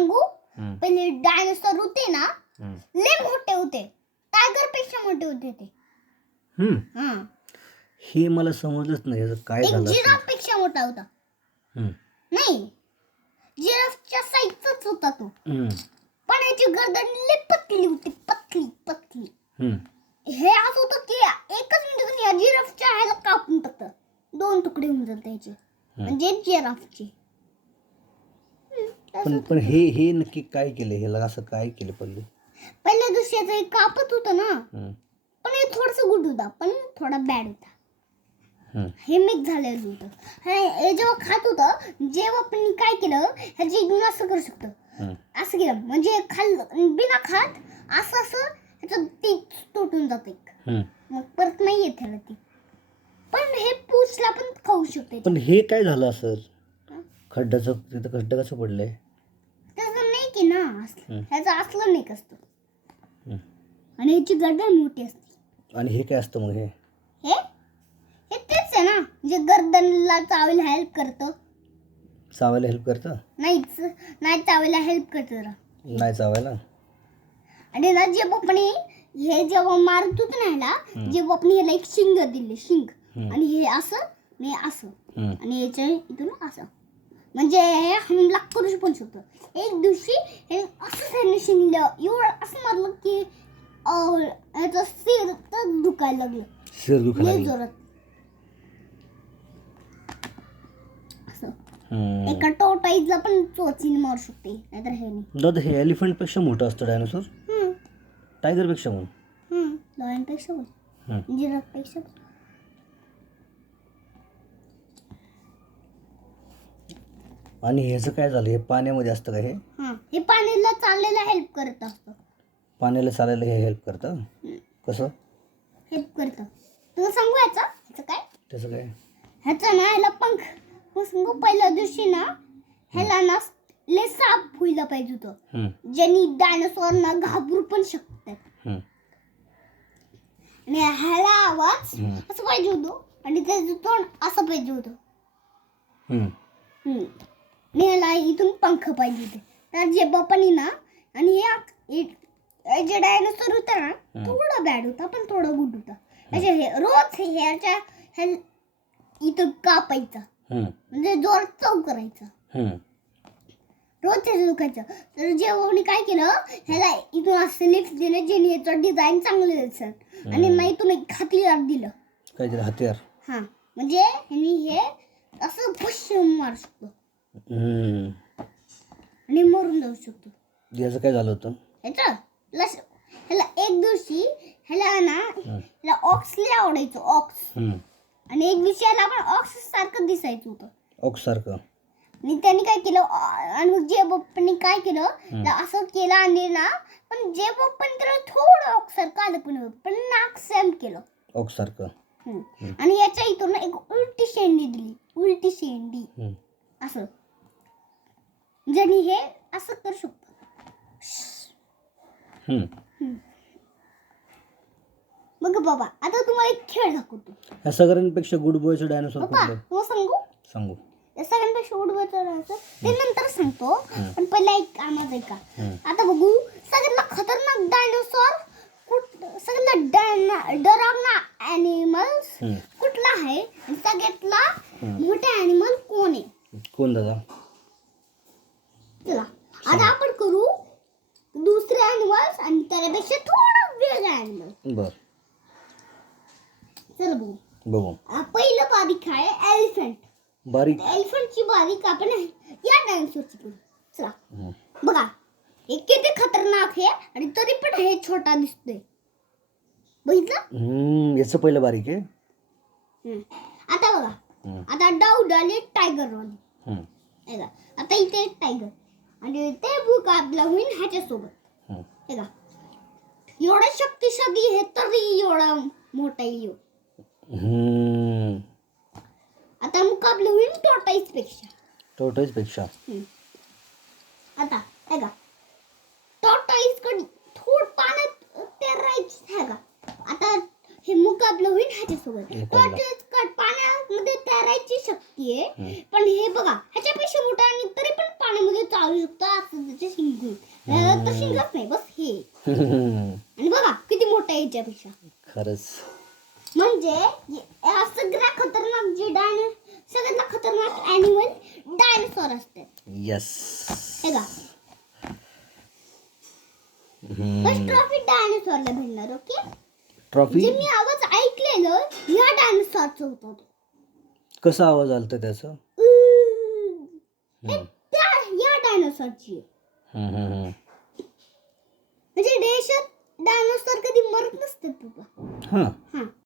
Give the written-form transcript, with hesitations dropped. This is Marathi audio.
सांगू, पहिले डायनोसॉर होते ना, लय मोठे होते, टायगर पेक्षा मोठे होते ते. हे मला समजलंच नाही, याचं काय झालं. जिराफ पेक्षा मोठा होता. नाही, जिराफच्या साईजचाच होता तो, पण याची गर्दन लय पतली होती, पतली पतली. हे असं होतं की एकच मिनिटात या जिराफच्या ह्याला कापून टाकतं, 2 तुकडे होऊन जातात त्याचे, म्हणजे जिराफचे. पण हे नक्की काय केलं, ह्याला असं काय केलं पहिल्या दिवशी एक कापत होतं ना, पण हे थोडंसं गुड होता, पण थोडा बॅड होता. हे मिक्स झालेलं होतं. हे जेव्हा खात होतं, जेव्हा पण काय केलं, ह्याची इग्नोर असं करू शकतं, असं केलं म्हणजे बिना खात असं ह्याचं टीथ तुटून जाते, मग परत नाही येत ह्याला ती. पण हे पूछला पण खाऊ शकते. पण हे काय झालं असेल, खड्ड्याचं तिथं खड्डा कसं पडलंय. तसं नाही की ना, ह्याचं असलं नाही कसतं, आणि ह्याची गर्दन मोठी असते. आणि हे काय असतं मग, हे तेच आहे ना, जे गर्दनला चावायला हेल्प करतं. चावायला हेल्प करतं? नाही, चावायला हेल्प करतं. नाही चावायला. आणि ना जे बापणे हे जेव्हा मारत होतं ना ह्याला, जे बापणे ह्याला एक शिंग दिले, शिंग, आणि हे असं आणि असं, आणि याच्या इथून असं, म्हणजे हे हमला करू पण शकतो. एक दिवशी हे असं शिंगलं, एवढं असं मारलं की याचं सिर तर दुखायला लागलं, सिर दुखायला जोरात. एका टॉर्टॉइजला पण चोचीने मारू शकते, नाहीतर हे नाही. दादा, हे एलिफंट पेक्षा मोठं असतं डायनोसॉर, टायगर पेक्षा म्हणून, लॉयन पेक्षा, जिराफ पेक्षा. आणि ह्याचं काय झालं, हे पाण्यामध्ये असतं का हे पाण्याला चालायला हेल्प करत असतं. पाण्याला चालायला हे हेल्प करतं. कसं हेल्प करतं तुला सांगू ह्याचं काय. त्याचं काय, ह्याचं ना, ह्याला पंख. हो सांगू, पहिल्या दिवशी ना ह्याला ना लय साप व्हायला पाहिजे होतं, ज्यांनी डायनोसॉरना घाबरू पण शकतात. आणि ह्याला आवाज असं पाहिजे होतो, आणि त्याचं तोंड असं पाहिजे होतं, आणि ह्याला इथून पंख पाहिजे होते. तर जे बापानी ना, आणि हे जे डायनोसॉर होता ना, थोडा बॅड होता पण थोडा गुड होता. रोज ह्याच्या इथून कापायचा, म्हणजे जोर चौ करायचा, रोज त्याचं दुखायचं. तर जेव्हा काय केलं, ह्याला इथून असं लिफ्ट दिलं, ज्याने याचं डिझाईन चांगलं दिसलं, आणि मग इथून एक हत्यार दिलं. काय दिलं, हत्यार? म्हणजे हे असं फुश मारू शकतो, आणि मरून जाऊ शकतो. याचं काय झालं होतं, ह्याला एक दिवशी ह्याला ऑक्स लय आवडायचं, ऑक्स. आणि एक दिवशी ह्याला पण ऑक्स सारखं दिसायचं होतं, ऑक्स सारखं. आणि त्यांनी काय केलं, आणि जे बाप्पांनी काय केलं, असं केलं, आणि ना पण जे बाप्पांनी त्याला थोडं ऑक्स सारखं आलं, पण नाक सेम केलं ऑक्स सारखं. आणि याच्या इथून एक उलटी शेंडी दिली, उलटी शेंडी, असं, ज्याने हे असं करू शकतो. बघ बाबा, आता तुम्हाला एक खेळ दाखवतो. या सगळ्यांपेक्षा गुड बॉयचं डायनोसॉर कुठलं? सांगू. या सगळ्यांपेक्षा गुड बॉयचं डायनोसॉर ते नंतर सांगतो, पण पहिला एक आम्हाला ऐका. आता बघू, सगळ्यात खतरनाक डायनोसॉर सगळ्यात डरावना ॲनिमल्स कुठला आहे, आणि सगळ्यातला मोठा ॲनिमल कोण आहे? कोण दादा? चला आता आपण करू दुसरे ॲनिमल्स, आणि त्यापेक्षा थोडं वेगळं ॲनिमल. बर, चला बघू. पहिलं बारीक आहे एलिफंट. बारीक, एलिफंटची बारीक आपण या डायनोसॉरची करू. चला बघा, हे किती खतरनाक आहे, आणि तरी पण हे छोटा दिसतोय, बघितलं. याचं पहिलं बारीक आहे. आता बघा, आता डाऊड आले टायगर वाले. आता इथे टायगर, आणि ते मुकाबला होईल ह्याच्यासोबत. एवढा शक्तिशाली हे, तरी एवढा मोठा येऊ. आता मुकाबला होईल टॉर्टॉइज पेक्षा. आता बघा, टॉर्टॉइज कडे थोड पाण्यात तैरायचं. आता हे मुकाबला होईल ह्याच्यासोबत. टॉर्टॉइज कडे पाण्यामध्ये तैरायची शक्ती आहे, पण हे बघा ह्याच्यापेक्षा मोठा, आणि तरी पण पाण्यामध्ये चालू शकतो, असं त्याची तशिंगच नाही, बस हे. आणि बघा किती मोठा आहे याच्यापेक्षा. खरंच. म्हणजे या सगळ्यात खतरनाक सगळ्यात खतरनाक ॲनिमल डायनासॉर असतात. यस. हे का फर्स्ट ट्रॉफी डायनासॉरला भेटणार. ओके. ट्रॉफी. जे मी आवाज ऐकलेलं या डायनासॉरचं होतं. कसा आवाज आलता त्याचा? हे या डायनासॉरची. म्हणजे देशात डायनासॉर कधी मरत नसतात बाबा. हां.